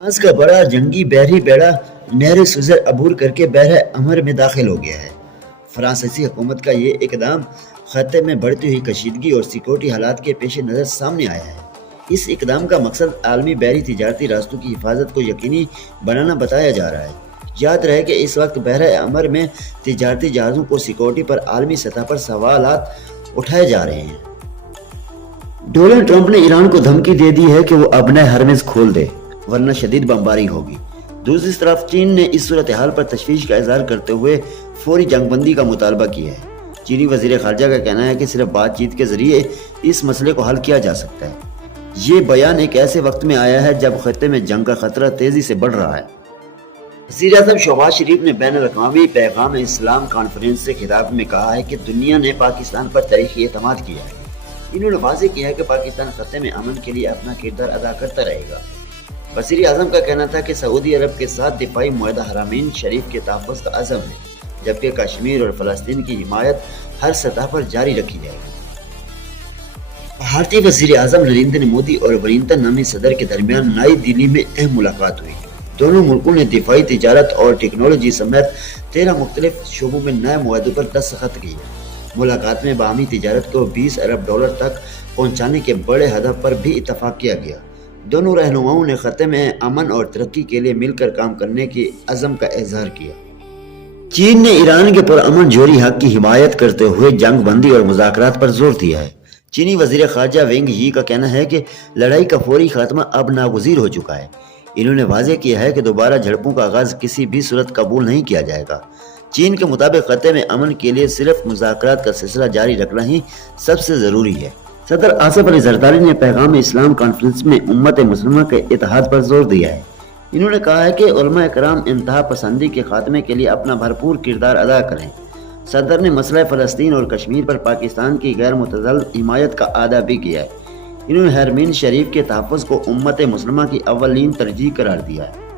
France کا بڑا جنگی بحری بیڑا نہر سوئز عبور کر کے بحر احمر میں داخل ہو گیا ہے۔ فرانسیسی حکومت کا یہ اقدام خطے میں بڑھتی ہوئی کشیدگی اور سیکورٹی حالات کے پیش نظر سامنے آیا ہے۔ اس اقدام کا مقصد عالمی بحری تجارتی راستوں کی حفاظت کو یقینی بنانا بتایا جا رہا ہے۔ یاد رہے کہ اس وقت بحر احمر میں تجارتی جہازوں کو سیکورٹی پر عالمی سطح پر سوالات اٹھائے جا رہے ہیں۔ ڈونلڈ ٹرمپ نے ایران کو دھمکی دے دی ہے کہ وہ اپنا ہرمز کھول دے ورنہ شدید بمباری ہوگی۔ دوسری طرف چین نے اس صورتحال پر تشویش کا اظہار کرتے ہوئے فوری جنگ بندی کا مطالبہ کیا ہے۔ چینی وزیر خارجہ کا کہنا ہے کہ صرف بات چیت کے ذریعے اس مسئلے کو حل کیا جا سکتا ہے۔ یہ بیان ایک ایسے وقت میں آیا ہے جب خطے میں جنگ کا خطرہ تیزی سے بڑھ رہا ہے۔ وزیر اعظم شہباز شریف نے بین الاقوامی پیغام اسلام کانفرنس سے خطاب میں کہا ہے کہ دنیا نے پاکستان پر تاریخی اعتماد کیا ہے۔ انہوں نے واضح کیا ہے کہ پاکستان خطے میں امن کے لیے اپنا کردار ادا کرتا رہے گا۔ وزیر اعظم کا کہنا تھا کہ سعودی عرب کے ساتھ دفاعی معاہدہ حرمین شریف کے تحفظ کا عزم ہے، جبکہ کشمیر اور فلسطین کی حمایت ہر سطح پر جاری رکھی جائے گی۔ بھارتی وزیر اعظم نریندر مودی اور وینکیا نامی صدر کے درمیان نئی دہلی میں اہم ملاقات ہوئی۔ دونوں ملکوں نے دفاعی تجارت اور ٹیکنالوجی سمیت 13 مختلف شعبوں میں نئے معاہدوں پر دستخط کیے۔ ملاقات میں باہمی تجارت کو $20 ارب تک پہنچانے کے بڑے ہدف پر بھی اتفاق کیا گیا۔ دونوں رہنماؤں نے خطے میں امن اور ترقی کے لیے مل کر کام کرنے کی عزم کا اظہار کیا۔ چین نے ایران کے پرامن جوہری حق کی حمایت کرتے ہوئے جنگ بندی اور مذاکرات پر زور دیا ہے۔ چینی وزیر خارجہ وینگ یی کا کہنا ہے کہ لڑائی کا فوری خاتمہ اب ناگزیر ہو چکا ہے۔ انہوں نے واضح کیا ہے کہ دوبارہ جھڑپوں کا آغاز کسی بھی صورت قبول نہیں کیا جائے گا۔ چین کے مطابق خطے میں امن کے لیے صرف مذاکرات کا سلسلہ جاری رکھنا ہی سب سے ضروری ہے۔ صدر آصف علی زرداری نے پیغام اسلام کانفرنس میں امت مسلمہ کے اتحاد پر زور دیا ہے۔ انہوں نے کہا ہے کہ علماء کرام انتہا پسندی کے خاتمے کے لیے اپنا بھرپور کردار ادا کریں۔ صدر نے مسئلہ فلسطین اور کشمیر پر پاکستان کی غیر متزلزل حمایت کا اعادہ بھی کیا ہے۔ انہوں نے حرمین شریف کے تحفظ کو امت مسلمہ کی اولین ترجیح قرار دیا ہے۔